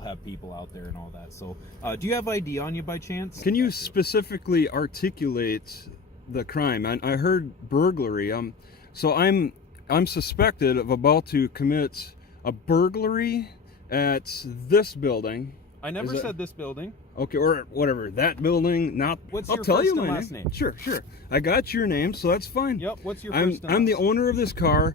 they'll have people out there and all that. So, do you have ID on you by chance? Can you specifically articulate the crime? I heard burglary. So I'm suspected of about to commit a burglary at this building. I never said this building. Okay, or whatever, that building. Not. What's I'll your tell first you and my last name? Sure. I got your name, so that's fine. Yep. What's your first and I'm the last? owner of this car.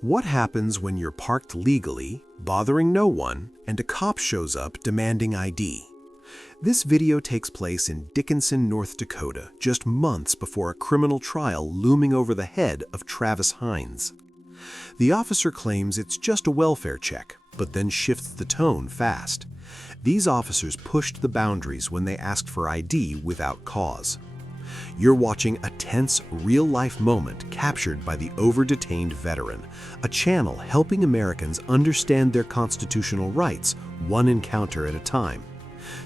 What happens when you're parked legally, bothering no one, and a cop shows up demanding ID? This video takes place in Dickinson, North Dakota, just months before a criminal trial looming over the head of Travis Heinze. The officer claims it's just a welfare check, but then shifts the tone fast. These officers pushed the boundaries when they asked for ID without cause. You're watching a tense, real-life moment captured by the over-detained veteran, a channel helping Americans understand their constitutional rights one encounter at a time.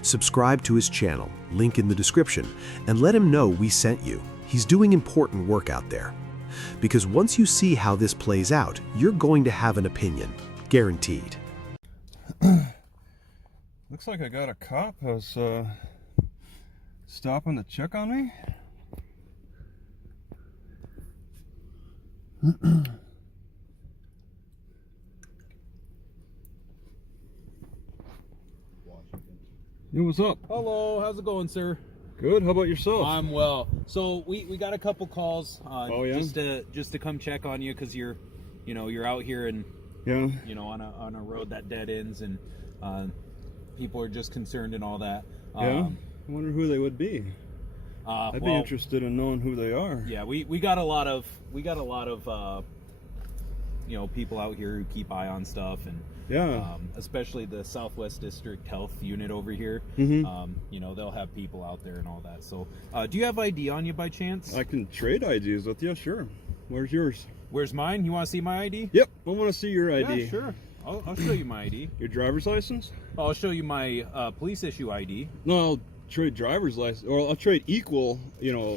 Subscribe to his channel, link in the description, and let him know we sent you. He's doing important work out there. Because once you see how this plays out, you're going to have an opinion, guaranteed. Looks like I got a cop who's stopping to check on me. Hey, what's up? Hello. How's it going, sir? Good. How about yourself? I'm well. So we got a couple calls. Oh, yeah? Just to come check on you because you're out here and Yeah. on a road that dead ends and people are just concerned and all that. Yeah. I wonder who they would be. I'd be interested in knowing who they are. Yeah, we got a lot of people out here who keep eye on stuff and Yeah. especially the Southwest District Health Unit over here. Mm-hmm. They'll have people out there and all that. So, do you have ID on you by chance? I can trade IDs with you, sure. Where's yours? Where's mine? You want to see my ID? Yep, I want to see your ID. Yeah, sure. I'll show you my ID. Your driver's license? I'll show you my police issue ID. No, I'll trade driver's license, or I'll trade equal,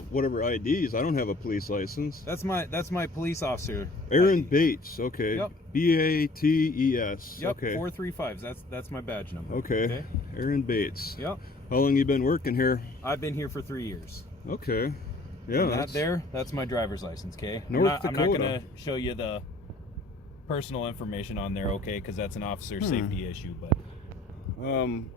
whatever IDs. I don't have a police license. That's my police officer. Aaron ID. Bates. Okay. Yep. Bates. Yep. Okay. 435. That's my badge number. Okay. Aaron Bates. Yep. How long you been working here? I've been here for 3 years. Okay. Yeah. And that's my driver's license. Okay. North I'm not Dakota. gonna show you the personal information on there, okay? Because that's an officer safety issue. But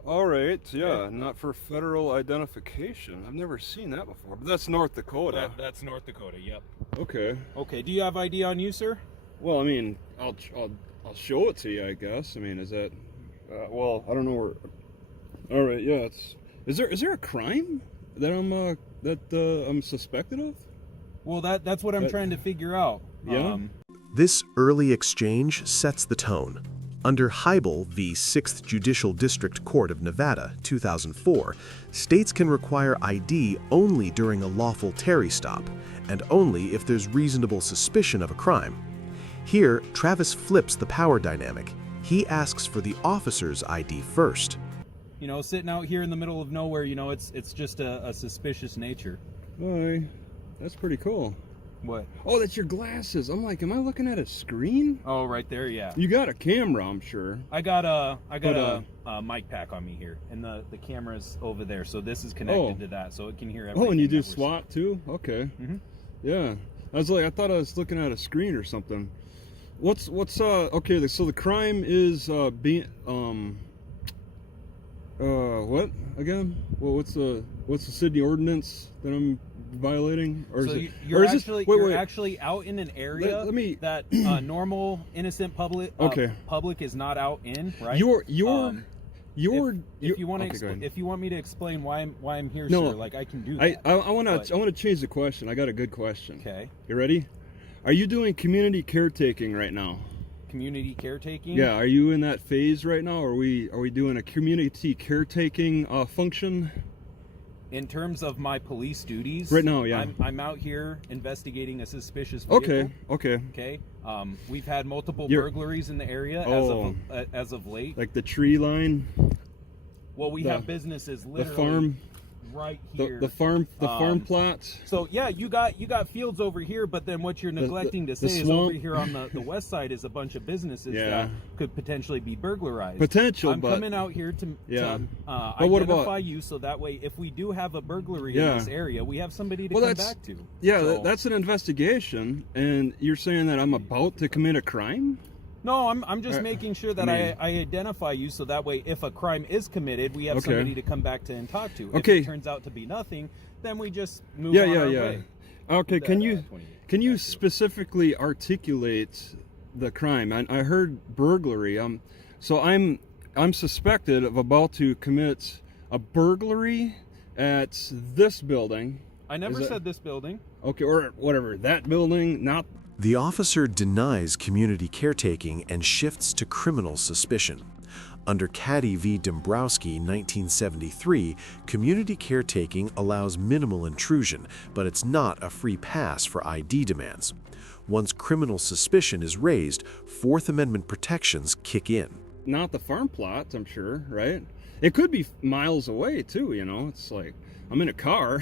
all right. Yeah. Not for federal identification. I've never seen that before. But that's North Dakota. that's North Dakota. Yep. Okay. Okay. Do you have ID on you, sir? Well, I mean, I'll show it to you, I guess. I mean, is that? Well, I don't know where. All right. Yeah. Is there a crime that I'm suspected of? Well, that's what I'm trying to figure out. Yeah. This early exchange sets the tone. Under Hiibel v. 6th Judicial District Court of Nevada, 2004, states can require ID only during a lawful Terry stop, and only if there's reasonable suspicion of a crime. Here, Travis flips the power dynamic. He asks for the officer's ID first. Sitting out here in the middle of nowhere, it's just a suspicious nature. Boy, that's pretty cool. What? Oh, that's your glasses. I'm like, am I looking at a screen? Oh, right there, yeah. You got a camera, I'm sure. I got a mic pack on me here, and the camera's over there, so this is connected to that, so it can hear everything. Oh, and you do SWAT too? Okay. Mm-hmm. Yeah. I thought I was looking at a screen or something. Okay, so the crime is what again? Well, what's the city ordinance that I'm violating? Or so is it? You're Wait. actually out in an area that normal innocent public is not out in, right? If you want me to explain why I'm here, no, sir, like I can do that. I want to change the question. I got a good question. Okay. You ready? Are you doing community caretaking right now? Community caretaking? Yeah. Are you in that phase right now? Are we doing a community caretaking function? In terms of my police duties, right now, yeah, I'm out here investigating a suspicious vehicle. Okay. We've had multiple burglaries in the area as of late. Like the tree line. Well, we have businesses literally the farm. right here. The farm plots. So yeah, you got fields over here, but then what you're neglecting to say is over here on the west side is a bunch of businesses that could potentially be burglarized. I'm coming out here to identify you, so that way if we do have a burglary in this area, we have somebody to come back to. Yeah, so, that's an investigation, and you're saying that I'm about to commit a crime? No, I'm just making sure that I identify you, so that way if a crime is committed, we have somebody to come back to and talk to. If it turns out to be nothing, then we just move on our way. Okay, can you specifically articulate the crime? I heard burglary. So I'm suspected of about to commit a burglary at this building. I never said this building. Okay, or whatever, that building, not. The officer denies community caretaking and shifts to criminal suspicion. Under Caddy v. Dombrowski, 1973, community caretaking allows minimal intrusion, but it's not a free pass for ID demands. Once criminal suspicion is raised, Fourth Amendment protections kick in. Not the farm plots, I'm sure, right? It could be miles away, too, you know? It's like, I'm in a car,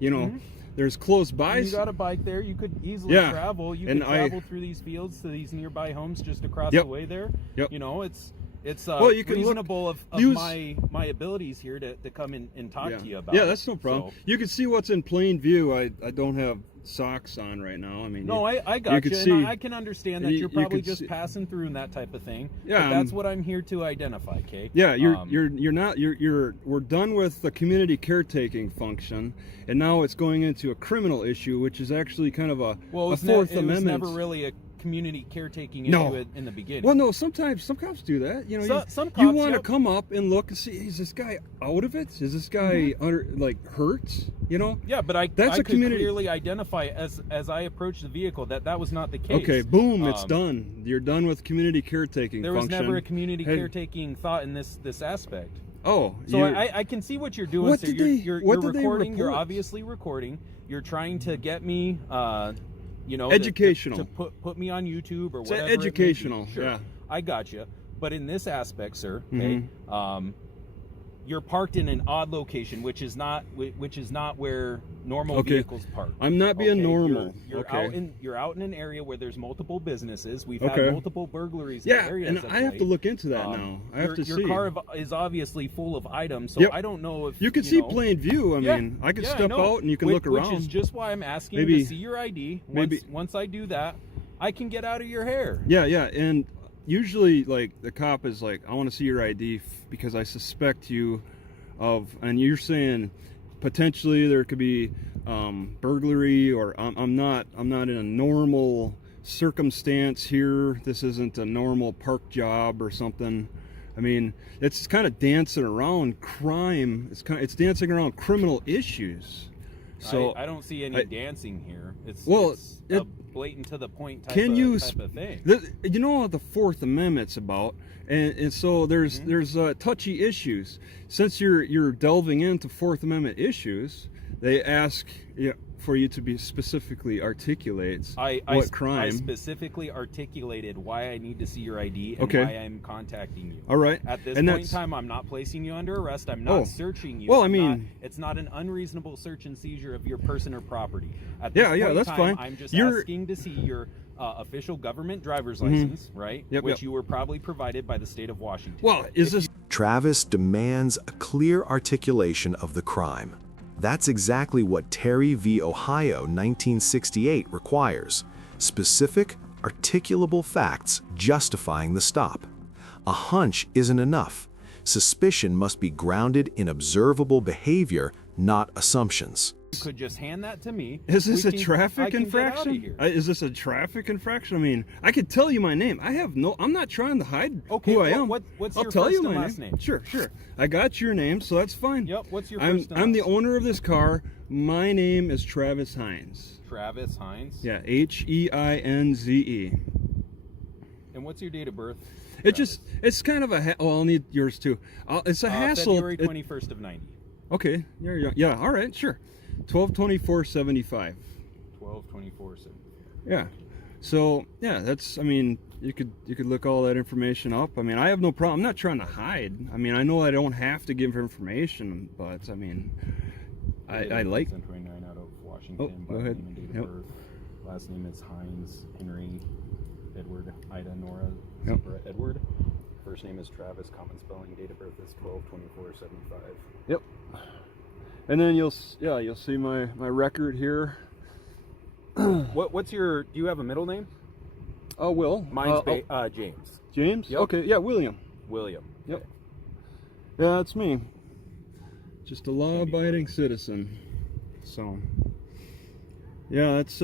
you know, there's close by. You got a bike there, you could easily travel. You can travel through these fields to these nearby homes just across the way there. You know, it's you can reasonable of my abilities here to come in and talk to you about it. That's no problem. So, you can see what's in plain view. I don't have socks on right now. I mean, no, I got you, and I can understand that you're probably just passing through and that type of thing. Yeah, but that's what I'm here to identify, okay? Yeah, we're done with the community caretaking function, and now it's going into a criminal issue, which is actually kind of a Fourth Amendment. It was never really a community caretaking issue in the beginning. Well, no, sometimes some cops do that. You know, some cops, you want to come up and look and see, is this guy out of it? Is this guy hurt? You know? Yeah, but I could clearly identify as I approached the vehicle that was not the case. Okay, boom, it's done. You're done with community caretaking. There was never a community caretaking thought in this aspect. Oh, so I can see what you're doing. What so did you're recording. You're report? obviously recording. You're trying to get me. You know, educational. To put me on YouTube or whatever. It's educational. Sure, yeah, I got you. But in this aspect, sir, okay, you're parked in an odd location, which is not where normal vehicles park. I'm not being normal. You're out in an area where there's multiple businesses. We've had multiple burglaries. Yeah, in areas and I have to look into that now. I have to see. Your car is obviously full of items, so I don't know if you can see plain view. I mean, I can step out and you can look around. Which is just why I'm asking to see your ID. Once I do that, I can get out of your hair. Yeah, and usually, like, the cop is like, I want to see your ID because I suspect you of, and you're saying potentially there could be burglary, or I'm not in a normal circumstance here. This isn't a normal park job or something. I mean, it's kind of dancing around crime. It's dancing around criminal issues. So I don't see any dancing here. It's a blatant to the point type of thing. You know what the Fourth Amendment's about, and so there's touchy issues. Since you're delving into Fourth Amendment issues, they ask for you to be specifically articulate what crime. I specifically articulated why I need to see your ID and why I'm contacting you. All right. At this point in time, I'm not placing you under arrest. I'm not searching you. Well, I mean, it's not an unreasonable search and seizure of your person or property. At this point that's in fine. time, I'm just asking to see your official government driver's license, right? Which you were probably provided by the state of Washington. Well, Travis demands a clear articulation of the crime. That's exactly what Terry v. Ohio, 1968 requires. Specific, articulable facts justifying the stop. A hunch isn't enough. Suspicion must be grounded in observable behavior, not assumptions. You could just hand that to me. Is this a traffic infraction? Is this a traffic infraction? I mean, I could tell you my name. I'm not trying to hide who I am. What's your first and last name? Sure. I got your name, so that's fine. Yep, what's your first and I'm the owner of this car. My name is Travis Heinze. Travis Heinze? Yeah, Heinze. And what's your date of birth? It's kind of a I'll need yours too. It's a hassle. February 21st of 90. Okay, yeah, all right, sure. 12/24/75. 12/24/75. Yeah. So that's. I mean, you could look all that information up. I mean, I have no problem. I'm not trying to hide. I mean, I know I don't have to give information, but I mean, I like. 29 out of Washington. Go ahead. Name and date of birth. Last name is Heinze, Henry, Edward, Ida, Nora, Zebra, Edward. First name is Travis, common spelling. Date of birth is 12/24/75. Yep. And then you'll see my record here. What's your? Do you have a middle name? Oh, Will. Mine's James. James? Yep. Okay. Yeah, William. William. Yep. Okay. Yeah, that's me. Just a law-abiding citizen. So. Yeah, it's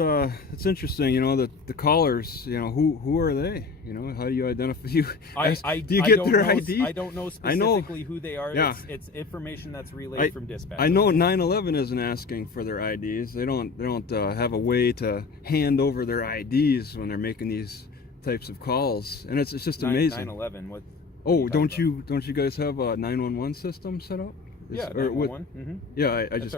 interesting. You know, the callers. You know, who are they? You know, how do you identify you? Do you get their ID? I don't know specifically who they are. Yeah. It's information that's relayed from dispatch. I know 911 isn't asking for their IDs. They don't have a way to hand over their IDs when they're making these types of calls, and it's just amazing. 911. What? Oh, don't you guys have a 911 system set up? Yeah, 911. Mm-hmm. Yeah, I just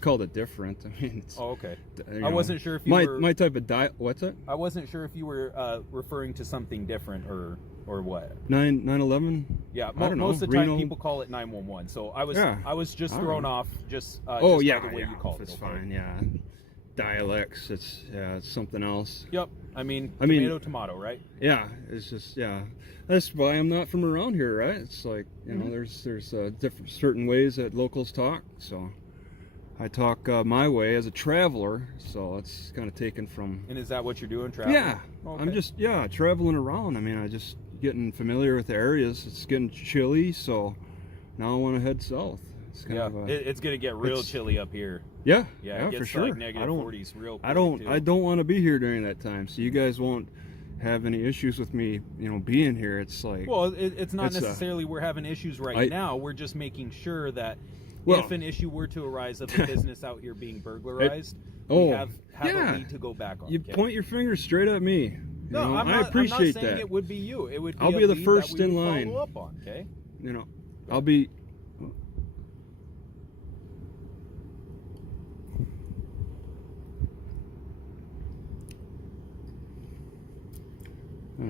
called it different. I mean, okay. I wasn't sure if you were my type of What's that? I wasn't sure if you were referring to something different or what. 911. Yeah, I don't know. Most of the time people call it 911. So I was just thrown off just by the way you called it. It's fine. Yeah, dialects. It's something else. Yep. I mean, tomato, right? Yeah, it's just That's why I'm not from around here, right? It's like, you know, there's different certain ways that locals talk. So I talk my way as a traveler. So it's kind of taken from. And is that what you're doing, traveling? Yeah, okay. I'm just traveling around. I mean, I just getting familiar with the areas. It's getting chilly, so now I want to head south. It's kind of it's gonna get real chilly up here. Yeah, it gets for sure. Like negative 40s real quick. I don't want to be here during that time. So you guys won't have any issues with me, being here. It's like, well, it's not necessarily we're having issues now. We're just making sure that if an issue were to arise of a business out here being burglarized, we have a lead to go back on. You point your finger straight at me. No, I appreciate I'm not saying that. It would be you. It would. I'll be the first in line. Follow up on, okay. I'll be.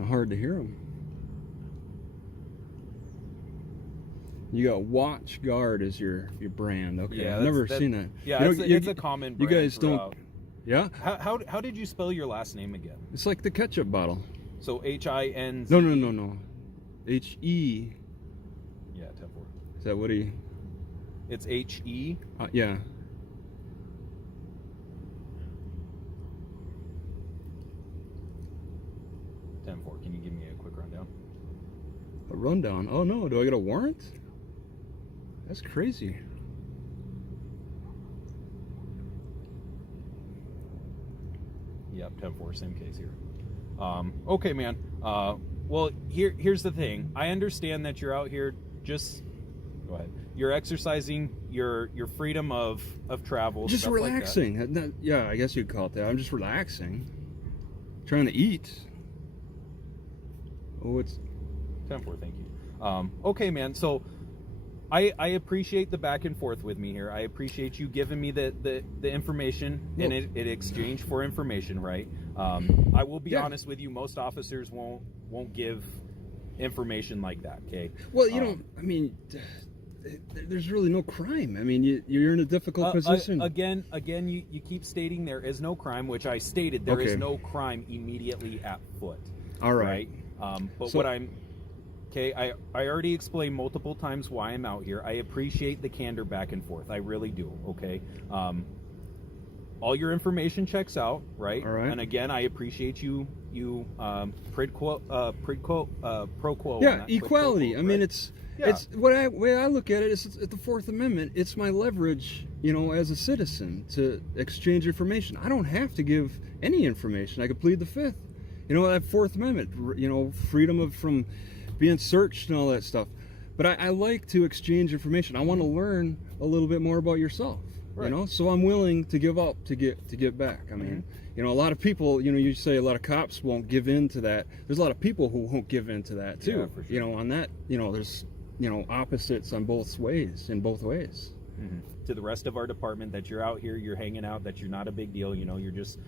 Hard to hear them. You got Watch Guard as your brand. Okay, I've never seen that. Yeah, it's a common brand. You guys throughout. Don't. Yeah. How did you spell your last name again? It's like the ketchup bottle. So Hinz. No. H-E. Yeah, 10-4. Is that what he? It's H-E. Yeah. Can you give me a quick rundown? A rundown? Oh no, do I get a warrant? That's crazy. Yep, 10-4, same case here. Okay, man. Well, here's the thing. I understand that you're out here just... Go ahead. You're exercising your freedom of travel. Just relaxing. Like that. Yeah, I guess you'd call it that. I'm just relaxing. Trying to eat. Oh, it's 10-4, thank you. Okay, man. So I appreciate the back and forth with me here. I appreciate you giving me the information in exchange for information, right? I will be honest with you. Most officers won't give information like that. Okay. Well, I mean, there's really no crime. I mean, you're in a difficult position. Again, you keep stating there is no crime, which I stated there is no crime immediately at foot. All right. I already explained multiple times why I'm out here. I appreciate the candor back and forth. I really do. Okay. All your information checks out, right? All right. And again, I appreciate you pro quo. Yeah, equality. I mean, it's way I look at it is it's the Fourth Amendment. It's my leverage, as a citizen to exchange information. I don't have to give any information. I could plead the Fifth. That Fourth Amendment. Freedom from being searched and all that stuff. But I like to exchange information. I want to learn a little bit more about yourself. Right. So I'm willing to give up to get back. I mean, a lot of people, you say a lot of cops won't give in to that. There's a lot of people who won't give in to that too. Yeah, for sure. On that, there's opposites on both ways. Mm-hmm. To the rest of our department, that you're out here, you're hanging out, that you're not a big deal. You're just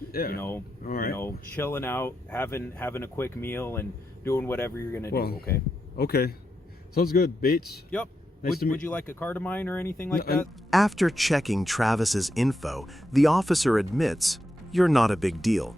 chilling out, having a quick meal and doing whatever you're gonna do. Okay, sounds good. Bates. Yep. Would you like a card of mine or anything like that? After checking Travis's info, the officer admits, "You're not a big deal."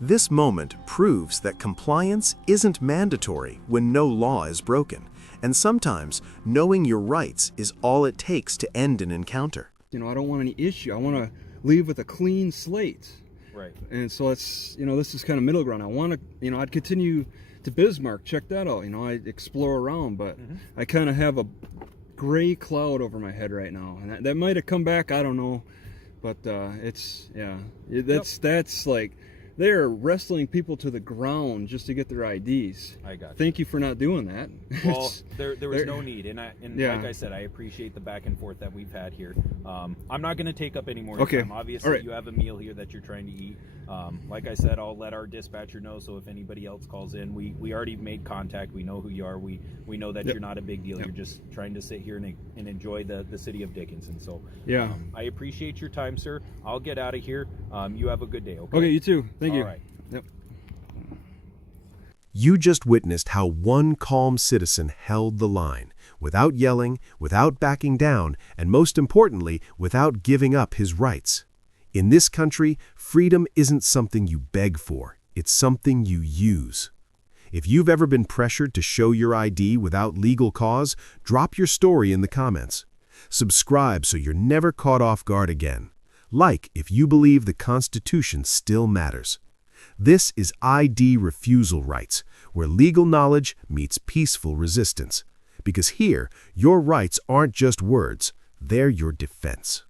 This moment proves that compliance isn't mandatory when no law is broken, and sometimes knowing your rights is all it takes to end an encounter. I don't want any issue. I want to leave with a clean slate. Right. And so it's, this is kind of middle ground. I want to, I'd continue to Bismarck, check that out. I'd explore around, but I kind of have a gray cloud over my head right now. And that might have come back, I don't know. But that's like, they're wrestling people to the ground just to get their IDs. I got you. Thank you for not doing that. Well, there was no need, and like I said, I appreciate the back and forth that we've had here. I'm not going to take up any more time. Obviously, you have a meal here that you're trying to eat. Like I said, I'll let our dispatcher know, so if anybody else calls in, we already made contact. We know who you are. We know that you're not a big deal. You're just trying to sit here and enjoy the city of Dickinson. So I appreciate your time, sir. I'll get out of here. You have a good day. Okay, you too. Thank you. All right. Yep. You just witnessed how one calm citizen held the line, without yelling, without backing down, and most importantly, without giving up his rights. In this country, freedom isn't something you beg for, it's something you use. If you've ever been pressured to show your ID without legal cause, drop your story in the comments. Subscribe so you're never caught off guard again. Like if you believe the Constitution still matters. This is ID refusal rights, where legal knowledge meets peaceful resistance. Because here, your rights aren't just words, they're your defense.